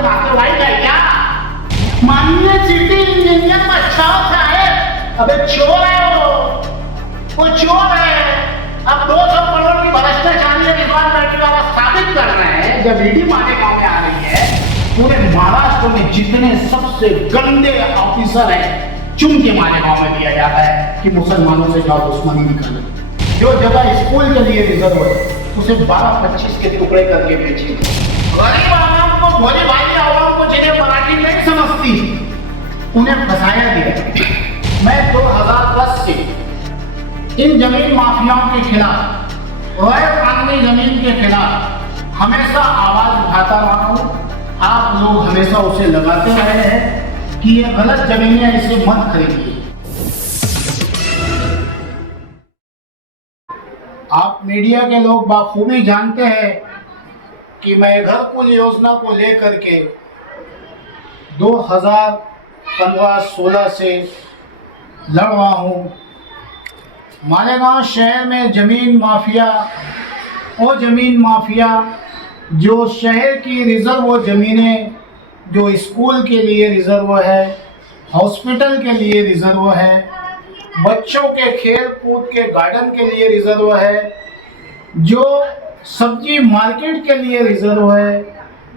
आपके नातेवाईक है क्या? माननीय सिटी इंजीनियर बच्चाओं साहेब, अबे चोर है वो चोर है। अब 200 करोड़ की भ्रष्टाचारी रिजॉर्ट बैठने वाला साबित कर रहे हैं। जब ईडी मालेगांव में आ रही है, पूरे महाराष्ट्र में जितने सबसे गंदे ऑफिसर हैं चुन के मालेगांव में दिया जाता है कि मुसलमानों से जाओ दुश्मनी निकालो। जो जगह स्कूल के लिए रिजर्व है उसे 12-25 के टुकड़े करके बेचिए। गरीब आवाम को, भोली भाली आवाम को जिन्हें मराठी नहीं समझती उन्हें फंसाया गया। मैं 2010 से इन जमीन माफियाओं के खिलाफ, गैर कानूनी जमीन के खिलाफ हमेशा आवाज उठाता रहा हूँ। आप लोग हमेशा उसे लगाते रहे हैं कि ये गलत जमीन है, इसे मत खरीदिए। आप मीडिया के लोग बाखूबी जानते हैं कि मैं घरकुल योजना को लेकर के 2015-16 से लड़ रहा हूँ। मालेगांव शहर में जमीन माफिया जो शहर की रिजर्व जमीनें, जो स्कूल के लिए रिजर्व है, हॉस्पिटल के लिए रिजर्व है, बच्चों के खेल कूद के गार्डन के लिए रिजर्व है, जो सब्जी मार्केट के लिए रिजर्व है,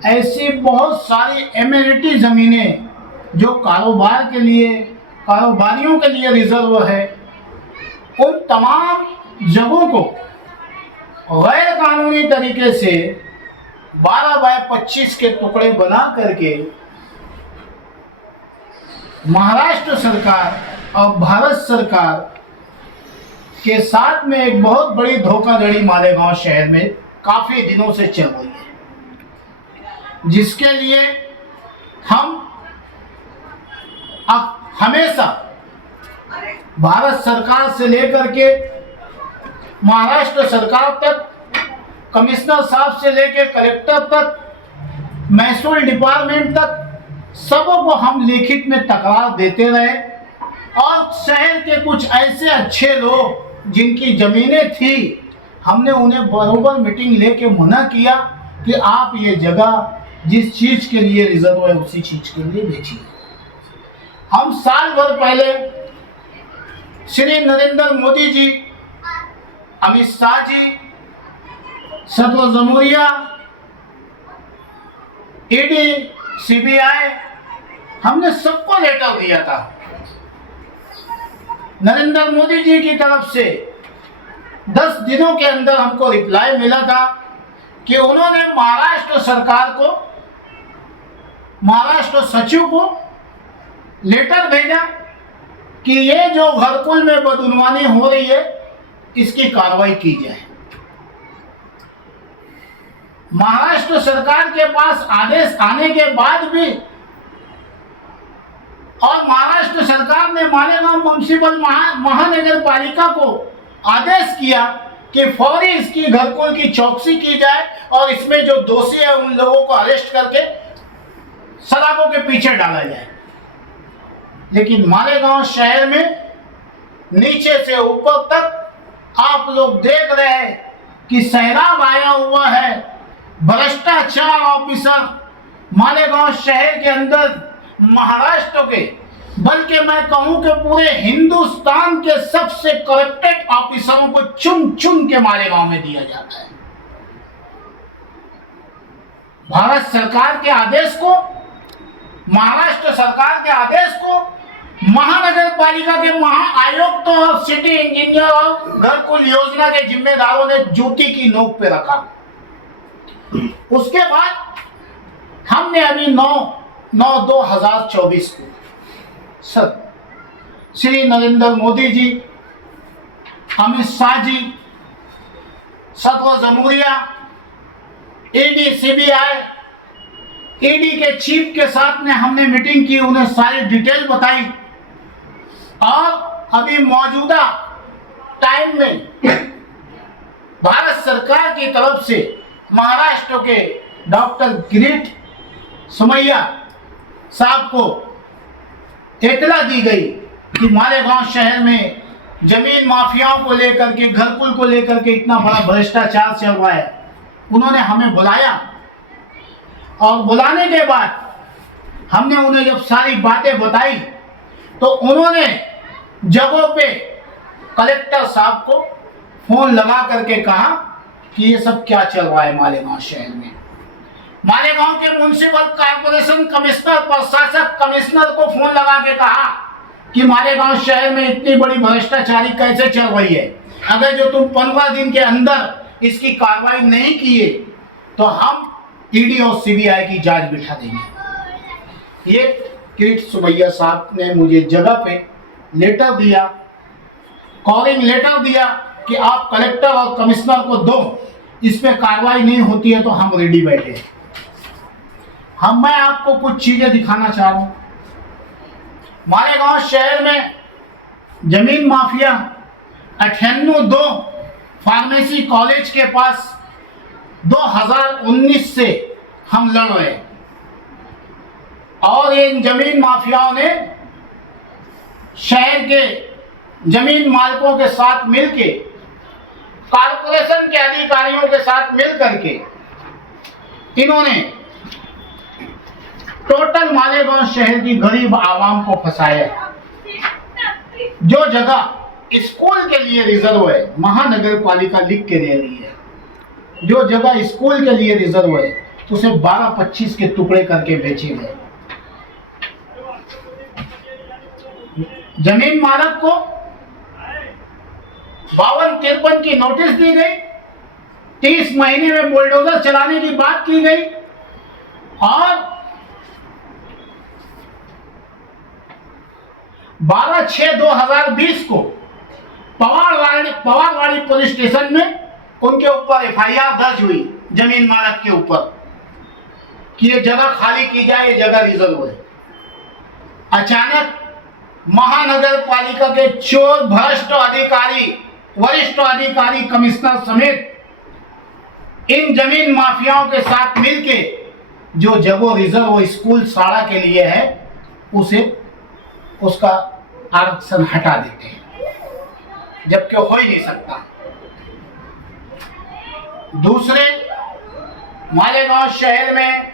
ऐसी बहुत सारी एमिनिटी ज़मीनें जो कारोबारियों के लिए रिजर्व है, उन तमाम जगहों को गैर कानूनी तरीके से 12/25 के टुकड़े बना करके महाराष्ट्र सरकार और भारत सरकार के साथ में एक बहुत बड़ी धोखाधड़ी मालेगांव शहर में काफी दिनों से चल रही है, जिसके लिए हम अब हमेशा भारत सरकार से लेकर के महाराष्ट्र सरकार तक, कमिश्नर साहब से लेकर कलेक्टर तक, महसूल डिपार्टमेंट तक, सबों को हम लिखित में तकरार देते रहे। और शहर के कुछ ऐसे अच्छे लोग जिनकी जमीनें थी, हमने उन्हें बरोबर मीटिंग लेके मना किया कि आप ये जगह जिस चीज के लिए रिजर्व है उसी चीज के लिए बेचिए। हम साल भर पहले श्री नरेंद्र मोदी जी, अमित शाह जी, सदर जमहूरिया, ईडी, सीबीआई, हमने सबको लेटर दिया था। नरेंद्र मोदी जी की तरफ से 10 दिनों के अंदर हमको रिप्लाई मिला था कि उन्होंने महाराष्ट्र सरकार को, महाराष्ट्र सचिव को लेटर भेजा कि ये जो घरकुल में बदउनवानी हो रही है इसकी कार्रवाई की जाए। महाराष्ट्र सरकार के पास आदेश आने के बाद भी और महाराष्ट्र सरकार ने मालेगांव म्युनिसिपल महानगर पालिका को आदेश किया कि फौरी इसकी घरकुल की चौकसी की जाए और इसमें जो दोषी है उन लोगों को अरेस्ट करके सलाखों के पीछे डाला जाए। लेकिन मालेगांव शहर में नीचे से ऊपर तक आप लोग देख रहे हैं कि सैलाब आया हुआ है। भ्रष्टाचार ऑफिसर मालेगांव शहर के अंदर महाराष्ट्र के, बल्कि मैं कहूं कि पूरे हिंदुस्तान के सबसे करप्टेड ऑफिसरों को चुन चुन के मालेगांव में दिया जाता है। भारत सरकार के आदेश को, महाराष्ट्र सरकार के आदेश को महानगर पालिका के महाआयुक्त और सिटी इंजीनियर और घरकुल योजना के जिम्मेदारों ने जूती की नोक पे रखा। उसके बाद हमने अभी 9/9/2024 को सर श्री नरेंद्र मोदी जी, अमित शाह जी, सदर जमहूरिया, ईडी, सीबीआई, ईडी के चीफ के साथ में हमने मीटिंग की, उन्हें सारी डिटेल बताई। और अभी मौजूदा टाइम में भारत सरकार की तरफ से महाराष्ट्र के डॉक्टर किरीट सोमैया साहब को इत्तला दी गई कि मालेगांव शहर में जमीन माफियाओं को लेकर के, घरकुल को लेकर के इतना बड़ा भ्रष्टाचार चल रहा है। उन्होंने हमें बुलाया और बुलाने के बाद हमने उन्हें जब सारी बातें बताई तो उन्होंने जगहों पे कलेक्टर साहब को फोन लगा करके कहा कि ये सब क्या चल रहा है मालेगांव शहर में। मालेगांव के म्युनिसिपल कॉर्पोरेशन कमिश्नर, प्रशासक कमिश्नर को फोन लगा के कहा कि मालेगांव शहर में इतनी बड़ी भ्रष्टाचारी कैसे चल रही है, अगर जो तुम 15 दिन के अंदर इसकी कार्रवाई नहीं किए तो हम ईडी और सीबीआई की जांच बिठा देंगे। ये किरीट सुबैया साहब ने मुझे जगह पे लेटर दिया, कॉलिंग लेटर दिया कि आप कलेक्टर और कमिश्नर को दो, इस पे कार्रवाई नहीं होती है तो हम रेडी बैठे। मैं आपको कुछ चीजें दिखाना चाह रहा हूं। मालेगांव शहर में जमीन माफिया 98 फार्मेसी कॉलेज के पास 2019 से हम लड़ रहे हैं और इन जमीन माफियाओं ने शहर के जमीन मालिकों के साथ मिलके, कॉर्पोरेशन के अधिकारियों के साथ मिलकर के इन्होंने टोटल मालेगांव शहर की गरीब आवाम को फंसाया। जो जगह स्कूल के लिए रिजर्व है, महानगर पालिका लिख के दे रही है, जो जगह स्कूल के लिए रिजर्व है उसे 12-25 के टुकड़े करके बेचे गए। जमीन मालक को 52-53 की नोटिस दी गई, 30 महीने में बुलडोजर चलाने की बात की गई और 12/6/2020 को पवारवाड़ी पुलिस स्टेशन में उनके ऊपर एफआईआर दर्ज हुई जमीन मालक के ऊपर कि ये जगह खाली की जाए, ये जगह रिजर्व है। अचानक महानगर पालिका के चोर भ्रष्ट अधिकारी, वरिष्ठ अधिकारी, कमिश्नर समेत इन जमीन माफियाओं के साथ मिलके जो जगह रिजर्व स्कूल साड़ा के लिए है उसका आरक्षण हटा देते हैं, जबकि हो ही नहीं सकता। दूसरे, मालेगांव शहर में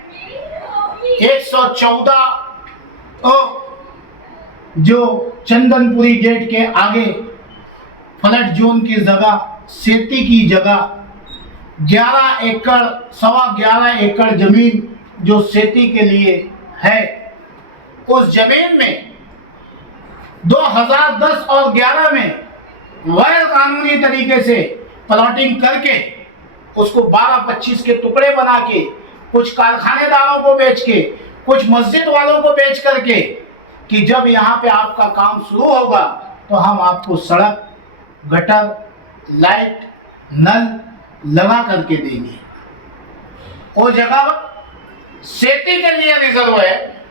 114 जो चंदनपुरी गेट के आगे फ्लड जोन की जगह, सेती की जगह 11 एकड़, 11.25 एकड़ जमीन जो सेती के लिए है, उस जमीन में 2010 और 11 में गैर कानूनी तरीके से प्लॉटिंग करके उसको 12-25 के टुकड़े बना के, कुछ कारखानेदारों को बेच के, कुछ मस्जिद वालों को बेच करके कि जब यहाँ पे आपका काम शुरू होगा तो हम आपको सड़क, गटर, लाइट, नल लगा करके देंगे। वो जगह सेती के लिए रिजर्व है।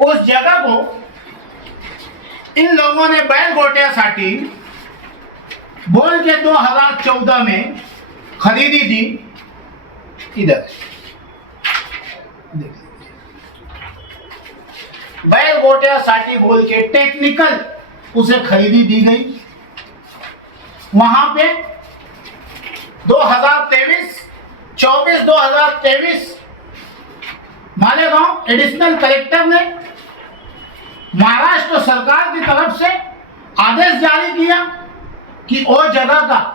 उस जगह को इन लोगों ने बैल गोट्यासाठी बोल के 2014 में खरीदी थी। इधर बैल गोट्यासाठी बोल के टेक्निकल उसे खरीदी दी गई। वहां पे 2023 मालेगांव एडिशनल कलेक्टर ने महाराष्ट्र सरकार की तरफ से आदेश जारी किया कि वो जगह का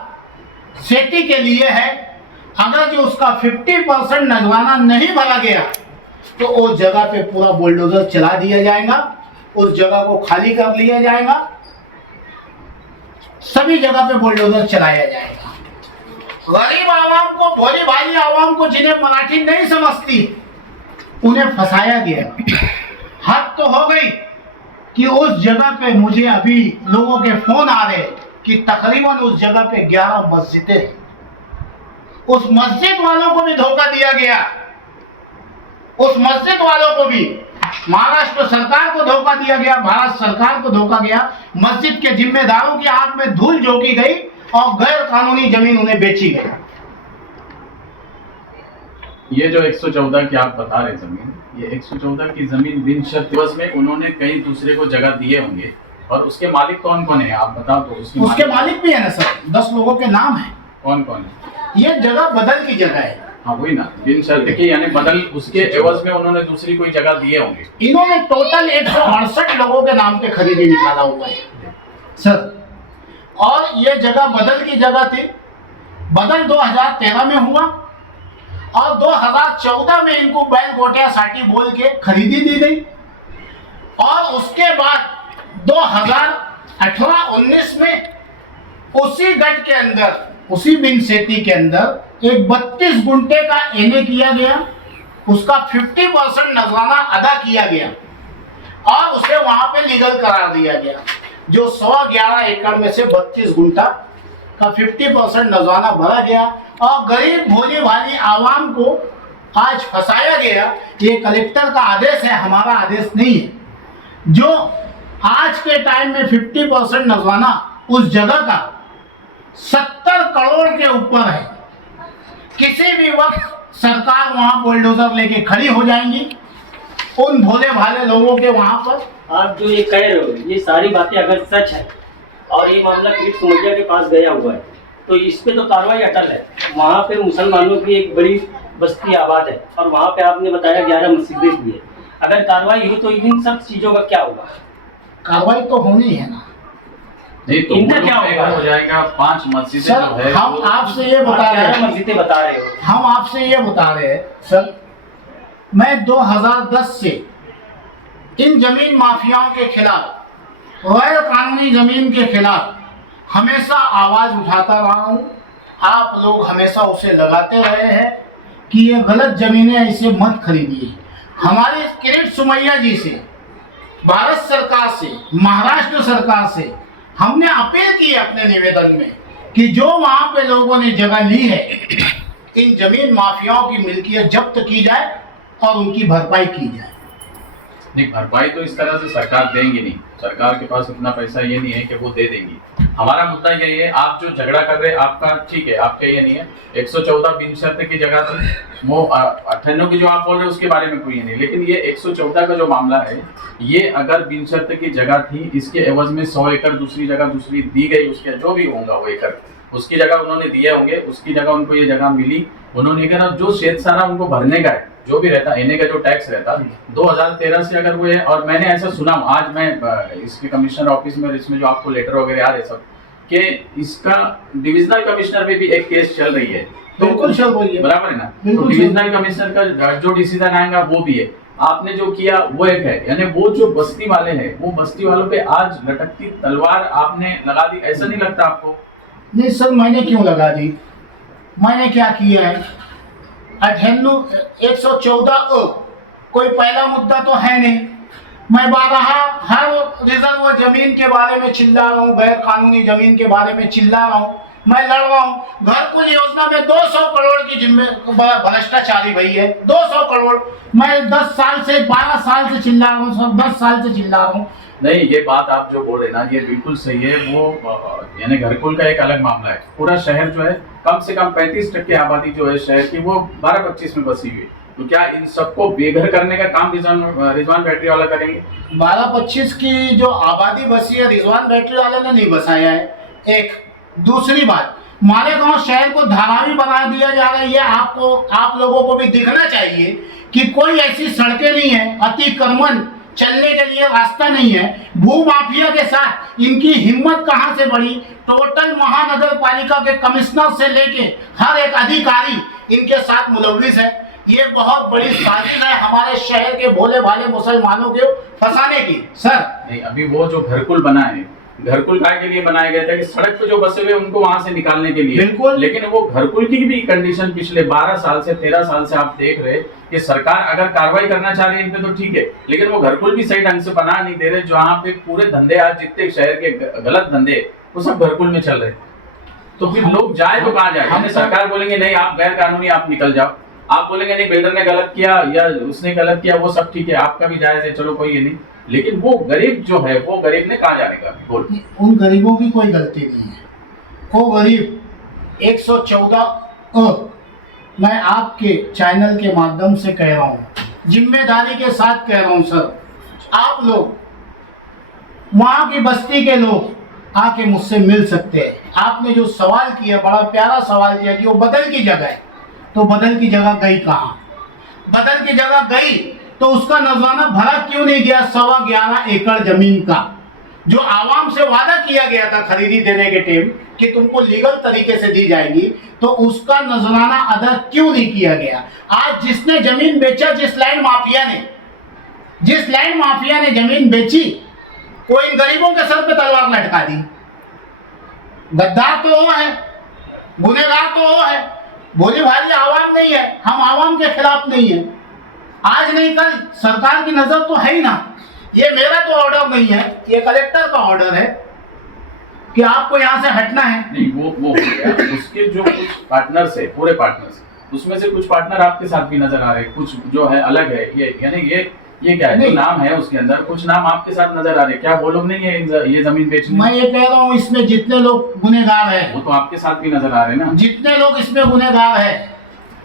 सेफ्टी के लिए है, अगर जो उसका 50% नजराना नहीं भरा गया तो उस जगह पे पूरा बुलडोजर चला दिया जाएगा, उस जगह को खाली कर लिया जाएगा, सभी जगह पे बुलडोजर चलाया जाएगा। गरीब आवाम को, भोली भाली आवाम को, जिन्हें मराठी नहीं समझती, उन्हें फंसाया गया। हद तो हो गई कि उस जगह पे मुझे अभी लोगों के फोन आ रहे कि तकरीबन उस जगह पे 11 मस्जिदें हैं। उस मस्जिद वालों को भी धोखा दिया गया, उस मस्जिद वालों को भी महाराष्ट्र सरकार को धोखा दिया गया, भारत सरकार को धोखा गया। मस्जिद के जिम्मेदारों की आंख में धूल झोंकी गई और गैर कानूनी जमीन उन्हें बेची गई। ये जो 114 की आप बता रहे जमीन, ये 114 की जमीन बिन शर्त दिवस में उन्होंने कहीं दूसरे को जगह दिए होंगे, और उसके मालिक कौन कौन है आप बताओ तो। उसके मालिक भी है ना सर, 10 लोगों के नाम है। कौन कौन है? ये जगह बदल की जगह है। हाँ वही ना, बिन शर्त की, यानी बदल उसके एवज में उन्होंने दूसरी कोई जगह दिए होंगे। इन्होंने टोटल 168 लोगों के नाम पे खरीदी निकाला हुआ है सर। और ये जगह बदल की जगह थी। बदल 2013 में हुआ और 2014 में इनको बैल गोटिया साटी बोल के खरीदी दी गई। और उसके बाद 2018-19 में उसी गढ़ के अंदर, उसी बिन सेती के अंदर एक 32 गुंठे का एने किया गया, उसका 50% नजराना अदा किया गया और उसे वहां पे लीगल करार दिया गया। जो 111 एकड़ में से 32 गुंठा का 50% नजराना भरा गया और गरीब भोली भाली आवाम को आज फंसाया गया। ये कलेक्टर का आदेश है, हमारा आदेश नहीं है। जो आज के टाइम में 50% नजराना उस जगह का 70 करोड़ के ऊपर है। किसी भी वक्त सरकार वहां बुलडोजर लेके खड़ी हो जाएंगी उन भोले भाले लोगों के वहां पर। आप जो ये कह रहे हो ये सारी बातें अगर सच है और ये मामला किरीट सुमैया के पास गया हुआ है तो इस पे तो कार्रवाई अटल है। वहाँ पे मुसलमानों की एक बड़ी बस्ती आबाद है और वहाँ पे आपने बताया 11 मस्जिदें भी है। अगर कार्रवाई हुई तो इन सब चीजों का क्या होगा? कार्रवाई तो होनी है ना। नहीं तो इनका क्या होगा? हो जाएगा 5 मस्जिदें सर जो है हम आपसे ये बता रहे हैं, मस्जिदें बता रहे हो, हम आपसे ये बता रहे हैं सर, मैं 2010 से इन जमीन माफियाओं के खिलाफ, गैर कानूनी जमीन के खिलाफ हमेशा आवाज उठाता रहा हूँ। आप लोग हमेशा उसे लगाते रहे हैं कि ये गलत जमीनें ऐसे मत खरीदिए। हमारी किरीट सुमैया जी से, भारत सरकार से, महाराष्ट्र सरकार से हमने अपील की है अपने निवेदन में कि जो वहां पे लोगों ने जगह ली है इन जमीन माफियाओं की मिल्कियत जब्त की जाए और उनकी भरपाई की जाए। नहीं, भरपाई तो इस तरह से सरकार देंगी नहीं। सरकार के पास इतना पैसा ये नहीं है कि वो दे देंगी। हमारा मुद्दा यही है, आप जो झगड़ा कर रहे हैं आपका ठीक है, आपका ये नहीं है। 114 बिन शर्त की जगह थी, वो 98 की जो आप बोल रहे हैं उसके बारे में कोई नहीं, लेकिन ये 114 का जो मामला है, ये अगर बिन शर्त की जगह थी, इसके एवज में 100 एकड़ दूसरी जगह दूसरी दी गई, उसके जो भी होगा वो एकड़ उसकी जगह उन्होंने दिए होंगे, उसकी जगह उनको ये जगह मिली, उन्होंने कहा जो शेत सारा उनको भरने का है, जो भी रहता एने का जो टैक्स रहता 2013 से अगर वो है। और मैंने ऐसा सुना, आज मैं इसके कमिश्नर ऑफिस में, इसमें जो आपको लेटर वगैरह आ रहे सब कि इसका डिविजनल कमिश्नर में भी एक केस चल रही है। बिल्कुल चल रही है, बराबर है ना। तो डिविजनल कमिश्नर का जो डिसीजन आएगा वो भी है। आपने जो किया वो एक है, यानी वो जो बस्ती वाले हैं, वो बस्ती वालों पे आज लटकती तलवार आपने लगा दी, ऐसा नहीं लगता आपको? नहीं सर, मैंने क्यों लगा दी? मैंने क्या किया है? 114 कोई पहला मुद्दा तो है नहीं। मैं हर रिजर्व जमीन के बारे में चिल्ला रहा हूँ, गैर कानूनी जमीन के बारे में चिल्ला रहा हूँ, मैं लड़ रहा हूँ। घरकुल योजना में 200 करोड़ की जिम्मे भ्रष्टाचारी भई है, 200 करोड़। मैं 10 साल से 12 साल से चिल्ला रहा हूँ सर, 10 साल से चिल्ला रहा हूँ। नहीं, ये बात आप जो बोल रहे ना ये बिल्कुल सही है। वो यानी घरकुल का एक अलग मामला है। पूरा शहर जो है कम से कम 35% आबादी जो है शहर की वो 12-25 में बसी हुई है। तो क्या इन सबको बेघर करने का काम रिजवान बैटरी वाला करेंगे? 12-25 की जो आबादी बसी है रिजवान बैटरी वाले ने नहीं बसाया है। एक दूसरी बात, मालेगांव शहर को धारावी बना दिया जा रहा है। ये आप लोगों को भी दिखना चाहिए कि कोई ऐसी सड़कें नहीं है, अतिक्रमण चलने के लिए रास्ता नहीं है। भू माफिया के साथ इनकी हिम्मत कहां से बढ़ी? टोटल महानगर पालिका के कमिश्नर से लेके हर एक अधिकारी इनके साथ मुलविस है। ये बहुत बड़ी साजिश है हमारे शहर के भोले भाले मुसलमानों को फंसाने की। सर नहीं, अभी वो जो घरकुल बना है, घरकुल काय के लिए बनाया गया था कि सड़क पे जो बसे हुए उनको वहां से निकालने के लिए। बिल्कुल। लेकिन वो घरकुल की भी कंडीशन पिछले 12 साल से 13 साल से आप देख रहे कि सरकार अगर कार्रवाई करना चाह रही है इन पे तो ठीक है, लेकिन वो घरकुल भी सही ढंग से बना नहीं दे रहे। जहाँ पे पूरे धंधे आज जितने शहर के गलत धंधे वो सब घरकुल में चल रहे, तो फिर लोग जाए तो कहाँ जाए? हमने सरकार बोलेंगे नहीं आप गैर कानूनी आप निकल जाओ, आप बोलेंगे नहीं बिल्डर ने गलत किया या उसने गलत किया, वो सब ठीक है, आपका भी जायज है, चलो कोई ये नहीं। लेकिन वो गरीब जो है वो गरीब ने कहाँ जाएगा? बोल। उन गरीबों की कोई गलती नहीं है। वो गरीब 114 मैं आपके चैनल के माध्यम से कह रहा हूँ, जिम्मेदारी के साथ कह रहा हूँ सर, आप लोग वहाँ की बस्ती के लोग आके मुझसे मिल सकते हैं। आपने जो सवाल किया बड़ा प्यारा सवाल किया कि वो बदल की जगह है, तो बदल की जगह गई कहाँ? बदल की जगह गई तो उसका नजराना भरा क्यों नहीं गया 11.25 एकड़ जमीन का, जो आवाम से वादा किया गया था खरीदी देने के टाइम कि तुमको लीगल तरीके से दी जाएगी, तो उसका नजराना अदा क्यों नहीं किया गया? आज जिसने जमीन बेचा, जिस लैंड माफिया ने जमीन बेची, वो इन गरीबों के सर पे तलवार लटका दी। गद्दार तो वो है, गुनहगार तो वो है, भोली भाली आवाम नहीं है। हम आवाम के खिलाफ नहीं है, आज नहीं कल सरकार की नजर तो है ही ना। ये मेरा तो ऑर्डर नहीं है, ये कलेक्टर का ऑर्डर है कि आपको यहाँ से हटना है। नहीं, वो हो गया। उसके जो कुछ पार्टनर्स है, पूरे पार्टनर्स, उसमें से कुछ पार्टनर आपके साथ भी नजर आ रहे हैं, कुछ जो है अलग है। ये यानी ये क्या है, जो नाम है उसके अंदर कुछ नाम आपके साथ नजर आ रहे हैं, क्या वो लोग नहीं है ये जमीन बेचने? मैं ये कह रहा हूँ, इसमें जितने लोग गुनहगार है, वो तो आपके साथ भी नजर आ रहे हैं ना। जितने लोग इसमें गुनहगार है,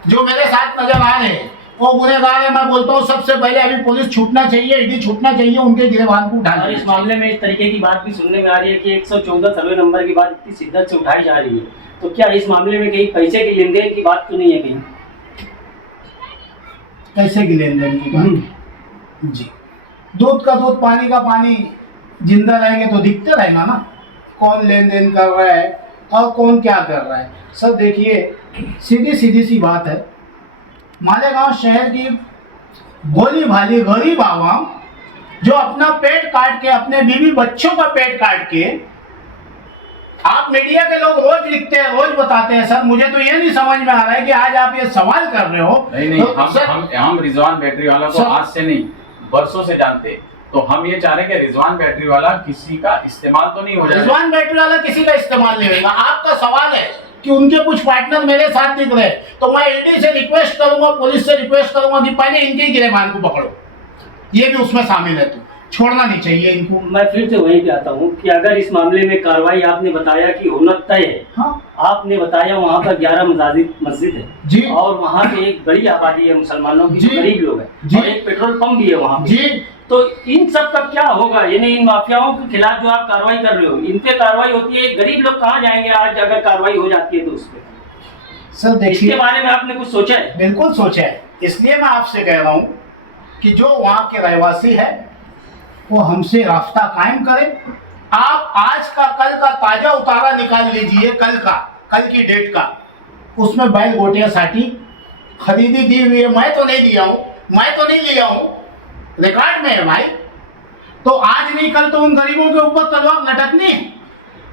जो मेरे साथ नजर आ रहे हैं, वो गुनहगार है। मैं बोलता हूँ सबसे पहले अभी पुलिस छूटना चाहिए, ईडी छूटना चाहिए, उनके गिरफ्तार को उठाना। और इस मामले में इस तरीके की बात भी सुनने में आ रही है कि 114 सर्वे नंबर की बात इतनी शिद्दत से उठाई जा रही है, तो क्या इस मामले में कहीं पैसे के लेन देन की बात तो नहीं है कहीं? पैसे की लेन देन की बात जी, दूध का दूध पानी का पानी, जिंदा रहेंगे तो दिखते रहेगा ना कौन लेन देन कर रहा है और कौन क्या कर रहा है। सर देखिए, सीधी सी बात है, मालेगांव शहर की भोली भाली गरीब आवाम जो अपना पेट काट के, अपने बीवी बच्चों का पेट काट के, आप मीडिया के लोग रोज लिखते हैं, रोज बताते हैं। सर मुझे तो ये नहीं समझ में आ रहा है कि आज आप ये सवाल कर रहे हो। नहीं, तो हम रिजवान बैटरी वाला को आज से नहीं, बरसों से जानते हैं। तो हम ये चाह रहे हैं कि रिजवान बैटरी वाला किसी का इस्तेमाल तो नहीं हो जाए। रिजवान बैटरी वाला किसी का इस्तेमाल नहीं होगा। आपका सवाल है कि उनके कुछ पार्टनर मेरे साथ दिख रहे, तो मैं ईडी से रिक्वेस्ट करूंगा, पुलिस से रिक्वेस्ट करूंगा कि पहले इनके ही गिरफ्तार को पकड़ो, ये भी उसमें शामिल है, तो छोड़ना नहीं चाहिए इनको। मैं फिर से वहीं पे आता हूँ कि अगर इस मामले में कार्रवाई आपने बताया कि होना तय है, हाँ, आपने बताया वहाँ पर 11 मस्जिद है जी, और वहाँ पे एक बड़ी आबादी है मुसलमानों की, जी, गरीब लोग जी, हैं, और एक पेट्रोल पंप भी है वहाँ पे। जी, तो इन सब का क्या होगा? यानी इन माफियाओं के खिलाफ जो आप कार्रवाई कर रहे हो, इन पे कार्रवाई होती है, गरीब लोग कहाँ जाएंगे आज अगर कार्रवाई हो जाती है तो उस पे? सर देखिए, इसके बारे में आपने कुछ सोचा है? बिल्कुल सोचा है, इसलिए मैं आपसे कह रहा हूँ कि जो वहाँ के रहवासी है वो हमसे रास्ता कायम करें। आप आज का कल का ताजा उतारा निकाल लीजिए, कल की डेट का, उसमें बैल गोटियां साटी खरीदी दी हुई है। मैं तो नहीं लिया हूँ, रिकॉर्ड में है भाई। तो आज नहीं कल तो उन गरीबों के ऊपर तलवार लटकनी है,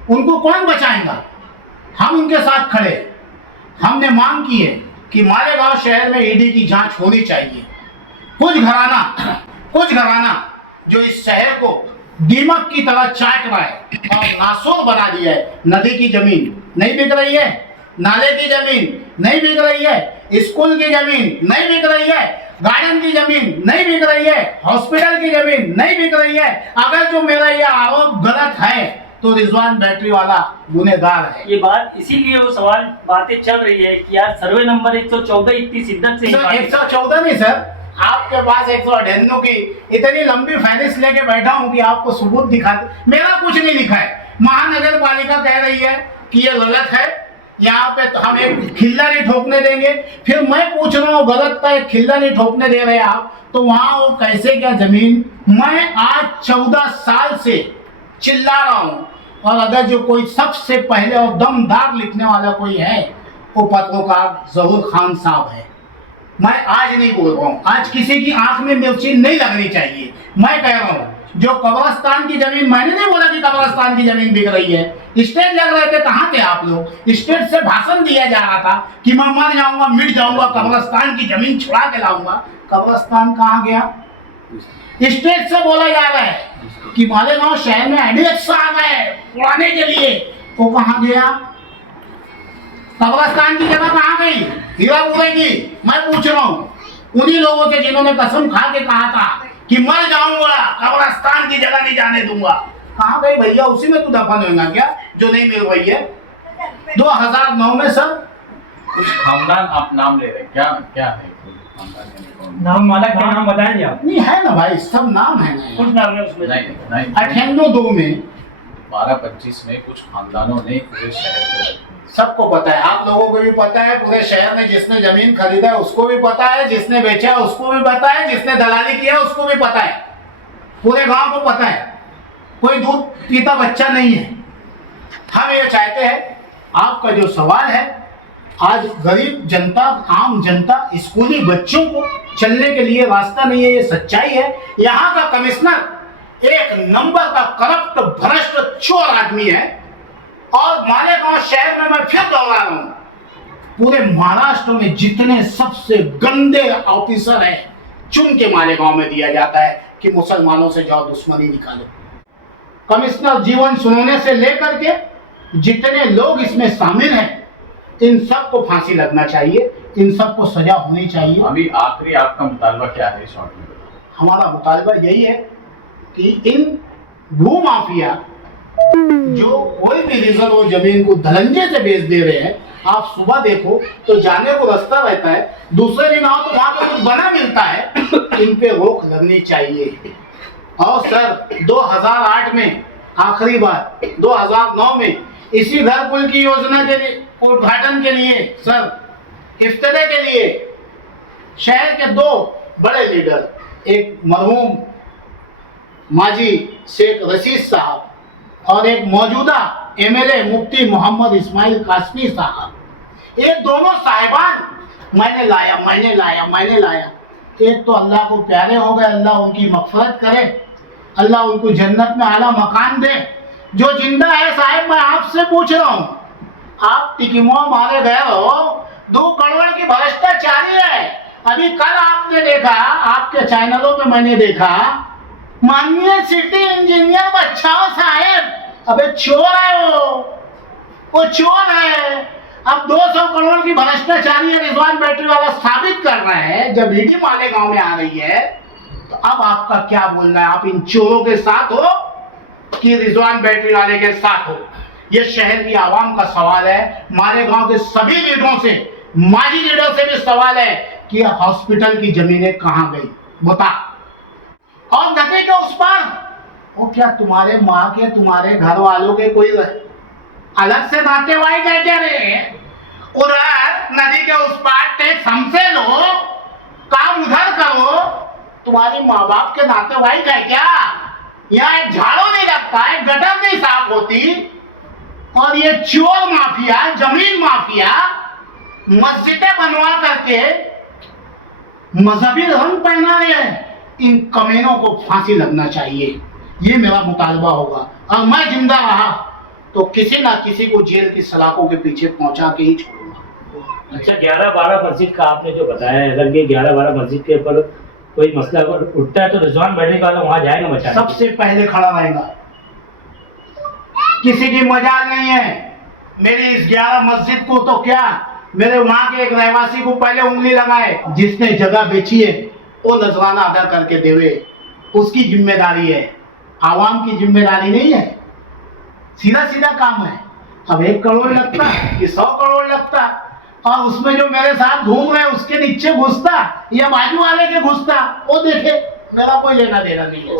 उनको कौन बचाएगा? हम उनके साथ खड़े। हमने मांग की है कि मालेगांव शहर में ईडी की जांच होनी चाहिए। कुछ घराना जो इस शहर को दीमक की तरह चाट रहा है और नासूर बना दिया है। नदी की जमीन नहीं बिक रही है, नाले की जमीन नहीं बिक रही है, स्कूल की जमीन नहीं बिक रही है, गार्डन की जमीन नहीं बिक रही है, हॉस्पिटल की जमीन नहीं बिक रही है। अगर जो मेरा यह आरोप गलत है तो रिजवान बैटरी वाला गुनहगार है। ये बात इसीलिए वो बातें चल रही है कि यार सर्वे नंबर 114 इतनी शिद्दत से 114 नहीं सर, आपके पास 198 की इतनी लंबी फहरिस्त लेके बैठा हूं कि आपको सबूत दिखाते। मेरा कुछ नहीं लिखा है, महानगर पालिका कह रही है कि ये गलत है, यहाँ पे तो हम एक खिल्ला नहीं ठोकने देंगे। फिर मैं पूछ रहा हूँ गलत का एक खिल्ला नहीं ठोकने दे रहे आप, तो वहां वो कैसे क्या जमीन? मैं आज 14 साल से चिल्ला रहा हूँ, और अगर जो कोई सबसे पहले और दमदार लिखने वाला कोई है वो पत्रकार जहूर खान साहब है। मैं आज नहीं बोल रहा हूँ, आज किसी की आंख में मिर्ची नहीं लगनी चाहिए। मैं कह रहा हूँ जो कब्रिस्तान की जमीन, मैंने नहीं बोला कि कब्रिस्तान की जमीन बिक रही है। स्टेट लग रहे थे, कहाँ थे आप लोग? स्टेट से भाषण दिया जा रहा था कि मैं मर जाऊंगा, मिट जाऊंगा, कब्रिस्तान की जमीन छुड़ा के लाऊंगा। कब्रिस्तान कहाँ गया? स्टेट से बोला जा रहा है कि मालेगांव शहर में एडीएक्स आ गए उड़ाने के लिए, वो कहाँ गया? कब्रिस्तान की जगह कहाँ गई? हीरा उड़ेगी। मैं पूछ रहा हूँ उन्हीं लोगों से जिन्होंने कसम खा के कहा था कि मर जाऊंगा, कब्रिस्तान की जगह नहीं जाने दूंगा। कहाँ गई भैया? उसी में तू दफन होगा क्या जो नहीं मिल रही है? 2009 में सर कुछ खानदान आप नाम ले रहे हैं, क्या है नाम? मालक का नाम बताएंगे आप? नहीं है ना भाई, सब नाम है ना। कुछ नाम है उसमें? नहीं 98-2 में 12-25 में कुछ खानदानों ने पूरे शहर को सबको पता है, आप लोगों को भी पता है, पूरे शहर में जिसने जमीन खरीदा है उसको भी पता है, जिसने बेचा है उसको भी पता है, जिसने दलाली किया उसको भी पता है, पूरे गांव को पता है। कोई दूध पीता बच्चा नहीं है। हम ये चाहते हैं, आपका जो सवाल है, आज गरीब जनता, आम जनता, स्कूली बच्चों को चलने के लिए रास्ता नहीं है, ये सच्चाई है। यहाँ का कमिश्नर एक नंबर का करप्ट, भ्रष्ट, चोर आदमी है। और मालेगांव शहर में मैं फिर दोहरा रहा हूं, पूरे महाराष्ट्र में जितने सबसे गंदे ऑफिसर हैं, चुन के मालेगांव में दिया जाता है कि मुसलमानों से जाओ दुश्मनी निकालो। कमिश्नर जीवन सुनोने से लेकर के जितने लोग इसमें शामिल हैं, इन सबको फांसी लगना चाहिए, इन सबको सजा होनी चाहिए। अभी आखिरी आपका मुतालबा क्या है शॉर्ट में? हमारा मुतालबा यही है कि इन भू माफिया जो कोई भी रिजर्व जमीन को धनंजय से बेच दे रहे हैं, आप सुबह देखो तो जाने को रास्ता रहता है, दूसरे दिन आओ तो वहां पे कुछ बना मिलता है, इन पे रोक लगनी चाहिए। और सर 2008 में आखिरी बार 2009 में इसी घर पुल की योजना के लिए, उद्घाटन के लिए, सर इफ्तिताह के लिए शहर के 2 बड़े लीडर, एक मरहूम माजी शेख रशीद साहब और एक मौजूदा एमएलए मुफ्ती मोहम्मद इस्माइल कासमी साहब, ये दोनों साहिबान मैंने लाया। एक तो अल्लाह को प्यारे हो गए, अल्लाह उनकी मग़फ़िरत करे, अल्लाह उनको जन्नत में आला मकान दे। जो जिंदा है साहब, मैं आपसे पूछ रहा हूँ, आप टिकिमुआ मारे गए हो, 2 करोड़ की भ्रष्टाचारी है। अभी कल आपने देखा, आपके चैनलों पे मैंने देखा, माननीय सिटी इंजीनियर बच्चाओ साहेब, अबे चोर है वो चोर है। अब 200 करोड़ की भ्रष्टाचारी है, रिजवान बैटरी वाला साबित कर रहा है। जब ईडी मालेगांव में आ रही है तो अब आपका क्या बोलना है? आप इन चोरों के साथ हो कि रिजवान बैटरी वाले के साथ हो? ये शहर की आवाम का सवाल है। मालेगांव के सभी लीडरों से, माजी लीडर से भी सवाल है कि हॉस्पिटल की जमीनें कहां गई, बता। और नदी के उस पार वो क्या तुम्हारे माँ के, तुम्हारे घर वालों के कोई अलग से नातेवाईक है क्या रे? उधर नदी के उस पार टैक्स हमसे लो, काम उधर करो, तुम्हारी माँ बाप के नातेवाईक है क्या? यहाँ एक झाड़ू नहीं लगता है, गटर नहीं साफ होती, और ये चोर माफिया, जमीन माफिया मस्जिदें बनवा करके मजहबी रंग पहना रहे हैं। इन कमीनों को फांसी लगना चाहिए, ये मेरा मुतालबा होगा। और मैं जिंदा रहा तो किसी ना किसी को जेल की सलाखों के पीछे पहुंचा के ही छोड़ूंगा। अच्छा, 11-12 मस्जिद का आपने जो बताया है, अगर ये 11-12 मस्जिद के ऊपर कोई मसला उठता है तो रिजवान बैठने वाला वहां जाएगा बचाने? सबसे पहले खड़ा रहेगा, किसी की मजाल नहीं है। मेरी इस 11 मस्जिद को तो क्या, मेरे वहां के एक रहवासी को पहले उंगली लगाए, जिसने जगह बेची है वो नजराना अदा करके देवे, उसकी जिम्मेदारी है, आवाम की जिम्मेदारी नहीं है। सीधा सीधा काम है। अब 1 करोड़ लगता कि 100 करोड़ लगता, और उसमें जो मेरे साथ घूम रहे उसके नीचे घुसता या बाजू वाले के घुसता, वो देखे, मेरा कोई लेना देना नहीं है।